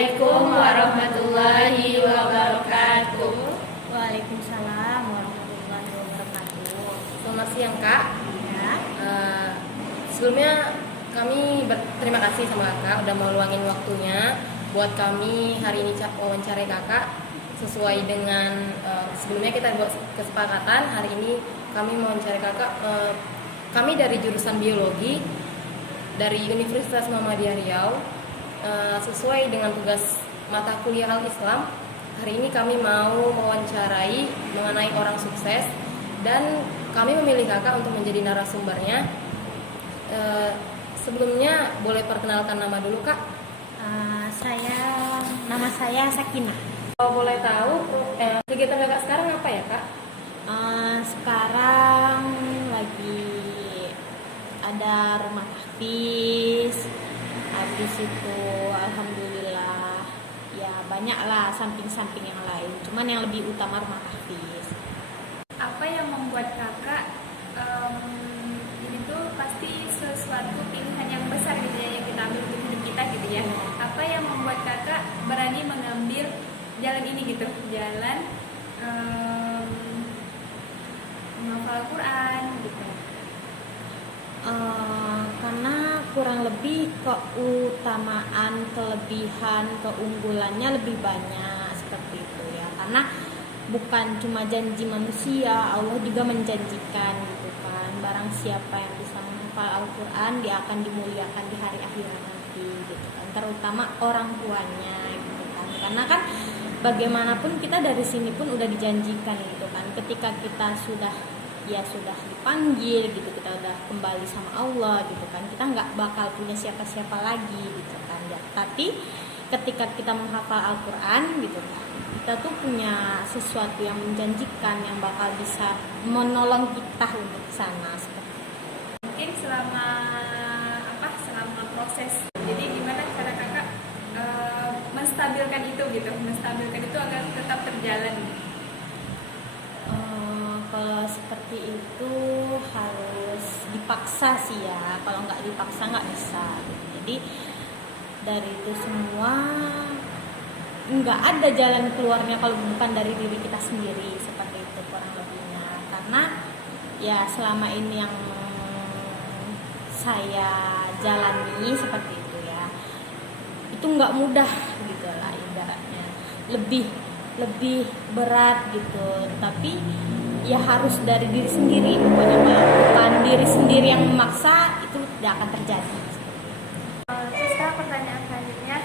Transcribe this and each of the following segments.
Assalamualaikum warahmatullahi wabarakatuh. Waalaikumsalam warahmatullahi wabarakatuh. Selamat siang Kak. Ya. Sebelumnya kami berterima kasih sama Kakak udah mau luangin waktunya buat kami hari ini wawancara Kakak sesuai dengan sebelumnya kita buat kesepakatan hari ini kami mau wawancara Kakak. Kami dari jurusan biologi dari Universitas Muhammadiyah Riau. Sesuai dengan tugas mata kuliah Al-Islam, hari ini kami mau mewawancarai mengenai orang sukses dan kami memilih Kakak untuk menjadi narasumbernya. Sebelumnya boleh perkenalkan nama dulu Kak? Nama saya Sakinah. Kalau boleh tahu kegiatan Kakak sekarang apa ya Kak? Sekarang lagi ada rumah tahfiz. Habis itu alhamdulillah ya banyaklah samping-samping yang lain. Cuman yang lebih utama rumah tahfiz. Apa yang membuat kakak ini tuh pasti sesuatu pilihan yang besar gitu ya yang kita ambil untuk hidup kita gitu ya. Apa yang membuat kakak berani mengambil jalan ini gitu, jalan menghafal Quran gitu? Karena kurang lebih keutamaan, kelebihan, keunggulannya lebih banyak seperti itu ya. Karena bukan cuma janji manusia, Allah juga menjanjikan gitu kan. Barang siapa yang bisa menghafal Al-Quran, dia akan dimuliakan di hari akhirat nanti gitu kan. Terutama orang tuanya gitu kan. Karena kan bagaimanapun kita dari sini pun udah dijanjikan gitu kan. Ketika kita sudah dipanggil gitu, kita udah kembali sama Allah gitu kan, kita nggak bakal punya siapa-siapa lagi gitu kan ya. Tapi ketika kita menghafal Al-Quran gitu kan, kita tuh punya sesuatu yang menjanjikan yang bakal bisa menolong kita untuk sana seperti itu. Mungkin selama proses, jadi gimana cara kakak menstabilkan itu gitu, menstabilkan itu agar tetap terjalan? Kalau seperti itu harus dipaksa sih ya. Kalau nggak dipaksa nggak bisa. Jadi dari itu semua nggak ada jalan keluarnya kalau bukan dari diri kita sendiri, seperti itu kurang lebihnya. Karena ya selama ini yang saya jalani seperti itu ya, itu nggak mudah gitu lah ibaratnya. Lebih berat gitu. Tapi ya harus dari diri sendiri, bukan diri sendiri yang memaksa, itu tidak akan terjadi. Terus kak, pertanyaan selanjutnya,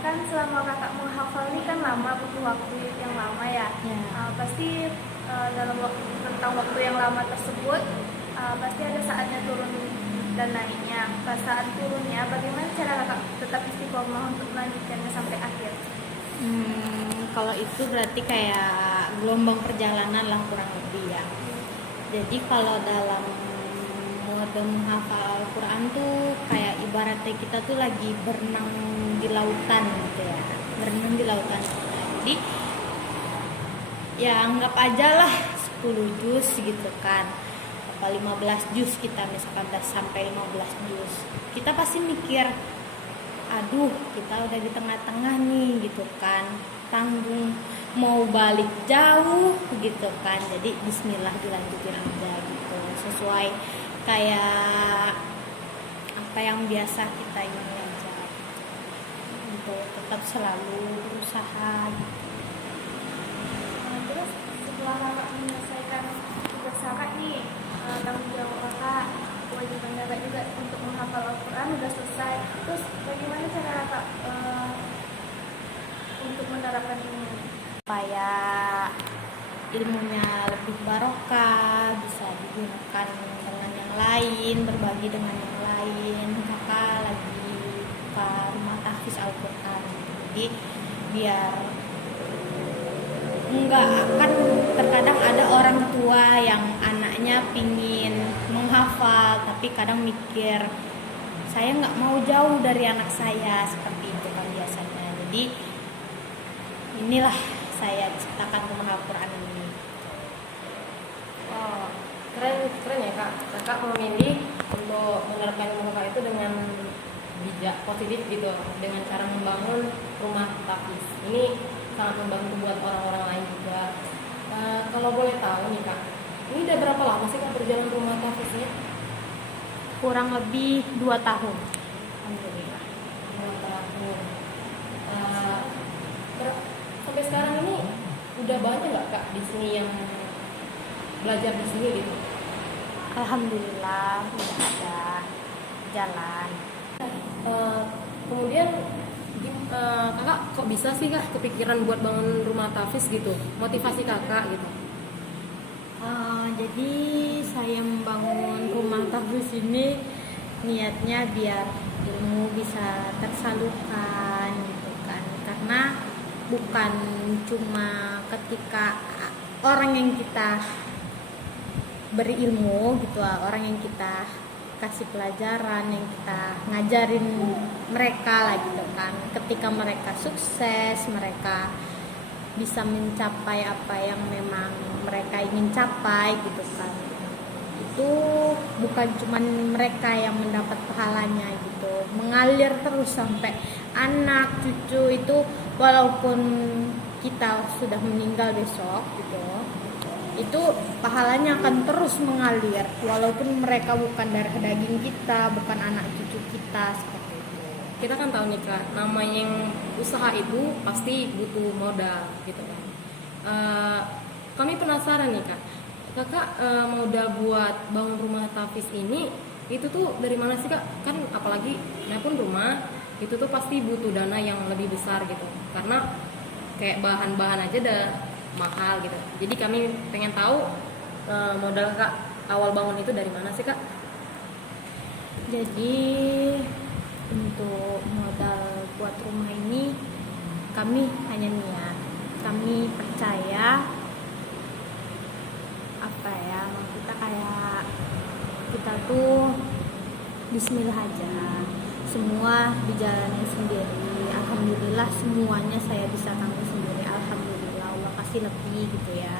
kan selama kakak menghafal ini kan lama, butuh waktu yang lama ya. Pasti dalam tentang waktu yang lama tersebut pasti ada saatnya turun dan naiknya. Pas saat turunnya, bagaimana cara kakak tetap istiqomah untuk melanjutkannya sampai akhir? Kalau itu berarti kayak gelombang perjalanan lah kurang lebih ya. Jadi kalau dalam mode menghafal Al-Quran tuh kayak ibaratnya kita tuh lagi berenang di lautan gitu ya. Berenang di lautan. Jadi ya anggap aja lah 10 juz gitu kan. Apa 15 juz kita misalkan udah sampai 15 juz. Kita pasti mikir, aduh kita udah di tengah-tengah nih gitu kan, tanggung mau balik jauh gitu kan. Jadi bismillah dilanjutin aja gitu, sesuai kayak apa yang biasa kita ini aja gitu. Tetap selalu berusaha gitu. Terus setelah kakak menyelesaikan tugas kakak nih, tanggung jawab kakak, kewajiban kakak juga untuk menghafal Al-Quran udah selesai. Terus bagaimana cara kakak untuk menerapkan ini? Supaya ilmunya lebih barokah, bisa digunakan dengan yang lain, berbagi dengan yang lain. Kakak lagi buka rumah tahfiz Al-Quran, jadi biar nggak akan, terkadang ada orang tua yang anaknya pingin menghafal tapi kadang mikir saya nggak mau jauh dari anak saya, seperti itu kan biasanya. Jadi inilah saya ciptakan rumah Al-Quran ini. Oh, keren ya Kak. Kakak memilih untuk menerapkan ilmu Kakak itu dengan bijak positif gitu dengan cara membangun rumah tafis. Ini sangat membantu buat orang-orang lain juga. Kalau boleh tahu nih Kak, ini udah berapa lama sih Kak berjalan rumah tafisnya? Kurang lebih 2 tahun. Alhamdulillah. 2 tahun. Sampai sekarang ini udah banyak nggak Kak di sini yang belajar di sini gitu? Alhamdulillah udah ada jalan. Kemudian kakak kok bisa sih Kak kepikiran buat bangun rumah tafis gitu? Motivasi kakak gitu? Jadi saya membangun rumah tafis ini niatnya biar ilmu bisa tersalurkan gitu kan, karena bukan cuma ketika orang yang kita berilmu gitu, orang yang kita kasih pelajaran, yang kita ngajarin mereka lah gitu kan, ketika mereka sukses, mereka bisa mencapai apa yang memang mereka ingin capai gitu kan, itu bukan cuma mereka yang mendapat pahalanya gitu, mengalir terus sampai anak cucu itu, walaupun kita sudah meninggal besok gitu, itu pahalanya akan terus mengalir walaupun mereka bukan darah daging kita, bukan anak cucu kita, seperti itu. Kita kan tahu nih Kak, namanya yang usaha itu pasti butuh modal gitu kan. Kami penasaran nih Kak, kakak modal buat bangun rumah tafis ini itu tuh dari mana sih Kak? Kan apalagi maupun rumah itu tuh pasti butuh dana yang lebih besar gitu, karena kayak bahan-bahan aja udah mahal gitu. Jadi kami pengen tahu modal Kak awal bangun itu dari mana sih Kak? Jadi untuk modal buat rumah ini kami hanya niat, kami percaya apa ya, kita kayak kita tuh bismillah aja, semua dijalani sendiri. Alhamdulillah semuanya saya bisa tanggung sendiri, alhamdulillah, Allah kasih lebih gitu ya.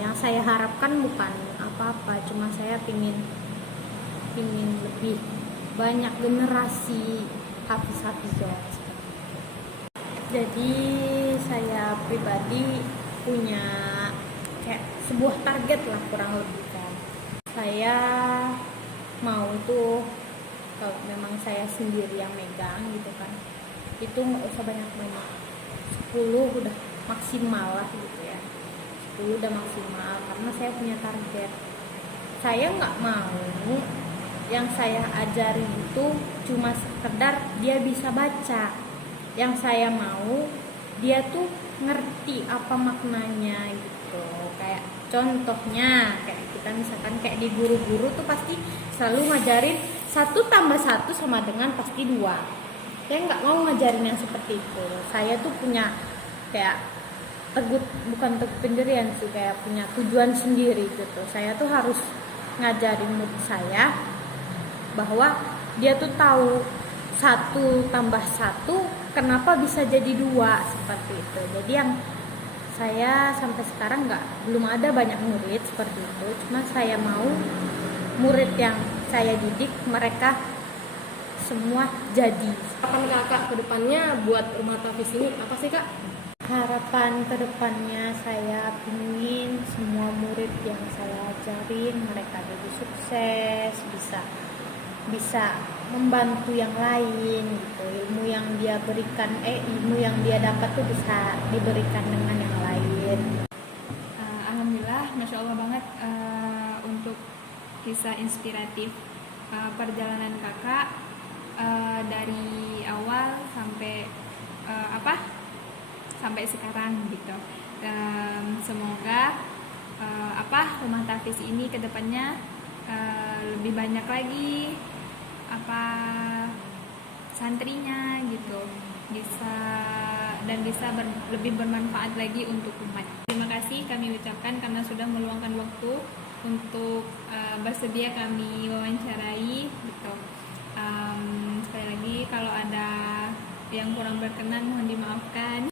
Yang saya harapkan bukan apa-apa, cuma saya pingin lebih banyak generasi hafiz-hafizah. Jadi saya pribadi punya kayak sebuah target lah kurang lebih kan. Saya mau tuh kalau memang saya sendiri yang megang gitu kan, itu nggak usah banyak-banyak, 10 udah maksimal lah gitu ya, 10 udah maksimal, karena saya punya target. Saya nggak mau yang saya ajari itu cuma sekedar dia bisa baca. Yang saya mau dia tuh ngerti apa maknanya gitu. Kayak contohnya kayak kita misalkan kayak di guru-guru tuh pasti selalu ngajarin 1 tambah 1 sama dengan pasti 2. Saya nggak mau ngajarin yang seperti itu. Saya tuh punya kayak bukan teguh pendirian sih, kayak punya tujuan sendiri gitu. Saya tuh harus ngajarin murid saya bahwa dia tuh tahu 1 tambah 1 kenapa bisa jadi 2, seperti itu. Jadi yang saya sampai sekarang belum ada banyak murid seperti itu, cuma saya mau murid yang saya didik mereka semua jadi. Harapan kakak ke depannya buat rumah tafis ini apa sih Kak? Harapan ke depannya saya ingin semua murid yang saya ajarin mereka jadi sukses, bisa membantu yang lain gitu. Ilmu yang dia berikan, ilmu yang dia dapat tuh bisa diberikan dengan yang lain. Alhamdulillah, masya Allah banget untuk kisah inspiratif perjalanan kakak dari awal sampai sampai sekarang gitu. Semoga rumah tafis ini kedepannya lebih banyak lagi santrinya gitu, bisa lebih bermanfaat lagi untuk umat. Terima kasih kami ucapkan karena sudah meluangkan waktu untuk bersedia kami wawancarai gitu. Sekali lagi kalau ada yang kurang berkenan mohon dimaafkan.